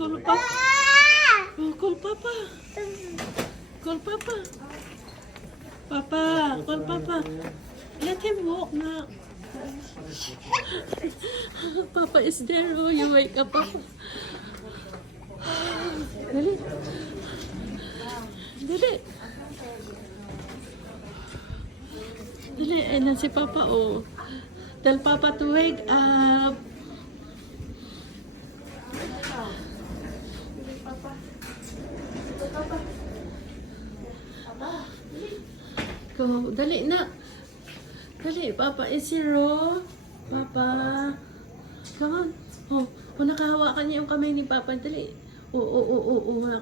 Call Papa. Oh, call Papa. Call Papa. Papa, call Papa. Let him walk na. Papa is there. Oh, you wake up, Papa. Dali. Dali. Dali, ayun na si Papa, oh. Tell Papa to wake up. Go, dali na. Dali, Papa is here, oh. Papa. Come on. Oh, nakahawakan niya yung kamay ni Papa. Dali.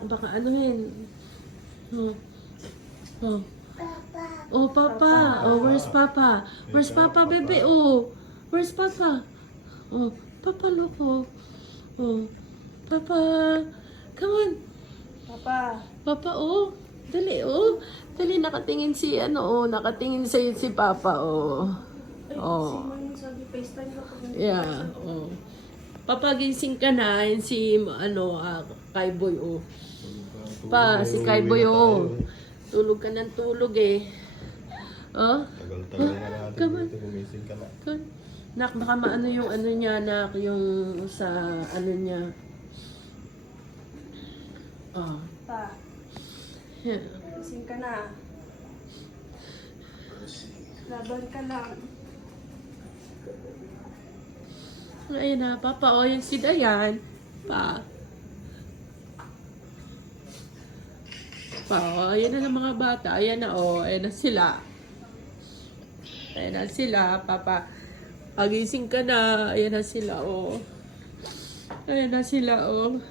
Baka anuhin. Oh. Oh. Oh, Papa. Oh, where's Papa? Where's Papa, baby? Oh. Where's Papa? Oh, Papa, look, oh. Oh. Papa. Come on. Papa. Papa, oh. Dali, oh. Dali, nakatingin si, nakatingin sa'yo si Papa, oh. Oh. Sabi, FaceTime ko. Yeah, oh. Papa, gising ka na. Yan si, Kayboy, oh. Si Kayboy, oh. Tulog ka ng tulog, eh. Oh? Tagal-tagal na natin Come on. dito, gumising ka na. Kan, nak, baka maano yung ano niya, nak, yung sa ano niya. Oh. Pa, Yeah. gising ka na. Laban ka lang. Ayun na, Papa, oh, yung si Dayan. Pa. Pa, oh, ayan na ng mga bata. Ayan na, oh, ayan na sila. Ayan na sila, Papa. Pagising ka na, ayan na sila, oh. Ayan na sila, oh.